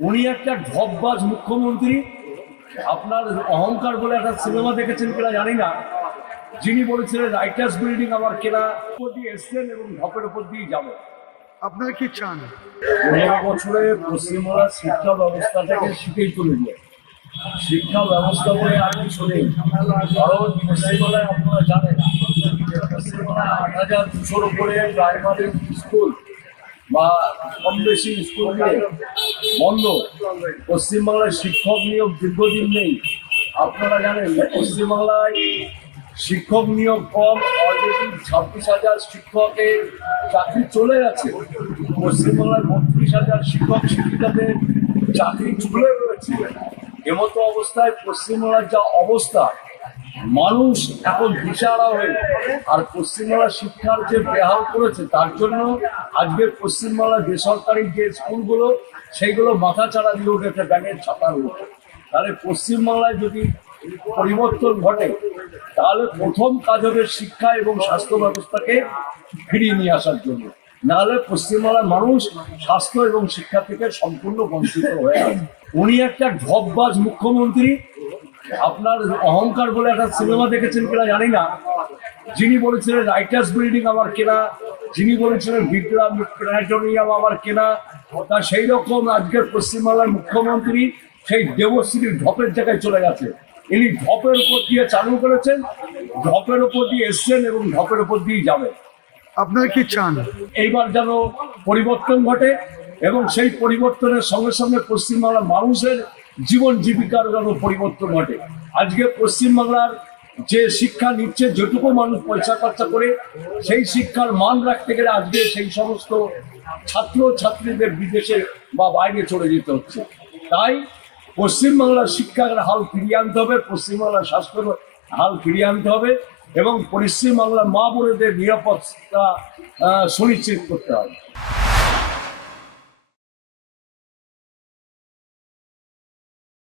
উনি একটা ঢপবাজ মুখ্যমন্ত্রী। আপনার অহংকার বলে একটা সিনেমা দেখেছেন কিনা জানি না, যিনি বলেছিলেন রাইটার্স বিল্ডিং আমার কেনা উপর দিয়ে এসছেন এবং ঢপের উপর দিয়ে যাবে। আপনারা কি চান? 15 বছরে পশ্চিমবাংলার শিক্ষা ব্যবস্থাটাকে শিখেই তুলে দিয়ে শিক্ষা ব্যবস্থা বলে আর কিছু নেই। কারণ পশ্চিমবাংলায় আপনারা জানেন যে পশ্চিমবাংলায় 8,200-র উপরে প্রাইমারি স্কুল বা কম বেশি স্কুল নিয়ে বন্ধ। পশ্চিমবাংলায় শিক্ষক নিয়োগ দীর্ঘদিন নেই। আপনারা জানেন পশ্চিমবাংলায় শিক্ষক নিয়োগ কম, অলরেডি 26,000 শিক্ষকের চাকরি চলে গেছে। পশ্চিমবাংলায় 32,000 শিক্ষক শিক্ষিকাদের চাকরি চলে রয়েছে। এমতো অবস্থায় পশ্চিমবাংলার যা অবস্থা, মানুষ এখন দিশাহারা হয়ে আর পশ্চিমবাংলার শিক্ষার যে বেহাল করেছে, তার জন্য আজকে পশ্চিমবাংলার বেসরকারি যে স্কুলগুলো সেইগুলো মাথা চাড়া দিয়ে উঠেছে ব্যাঙের ছাতার উপর। তাহলে পশ্চিমবাংলায় যদি পরিবর্তন ঘটে, তাহলে প্রথম কাজ হবে শিক্ষা এবং স্বাস্থ্য ব্যবস্থাকে ফিরিয়ে নিয়ে আসার জন্য। নাহলে পশ্চিমবাংলার মানুষ স্বাস্থ্য এবং শিক্ষা থেকে সম্পূর্ণ বঞ্চিত হয়ে আছে। উনি একটা ঢপবাজ মুখ্যমন্ত্রী। আপনার অহংকার বলে একটা সিনেমা দেখেছেন কিনা জানি না, যিনি বলেছিলেন রাইটার্স বিল্ডিং আমার কেনা, যিনি বলেছিলেন বিক্রম প্ল্যানেটোরিয়াম আমার কেনা, তা সেই রকম আজকের পশ্চিমবাংলার মুখ্যমন্ত্রী সেই দেবশ্রীর ঢপের জায়গায় চলে গেছে। ইনি ঢপের উপর দিয়ে চালু করেছেন, ঢপের উপর দিয়ে এসছেন এবং ঢপের উপর দিয়ে যাবেন। আপনারা কি চান? এইবার যেন পরিবর্তন ঘটে এবং সেই পরিবর্তনের সঙ্গে সঙ্গে পশ্চিমবাংলার মানুষের জীবন জীবিকার যেন পরিবর্তন ঘটে। আজকে পশ্চিমবাংলার যে শিক্ষা নিচ্ছে, যেটুকু মানুষ পয়সা খরচা করে সেই শিক্ষার মান রাখতে গেলে আজকে সেই সমস্ত ছাত্র ছাত্রীদের বিদেশে বা বাইরে চলে যেতে হচ্ছে। তাই পশ্চিমবাংলার শিক্ষার হাল ফিরিয়ে আনতে হবে, পশ্চিমবাংলার স্বাস্থ্যের হাল ফিরিয়ে আনতে হবে এবং পশ্চিমবাংলার মা বোনেদের নিরাপত্তা সুনিশ্চিত করতে হবে।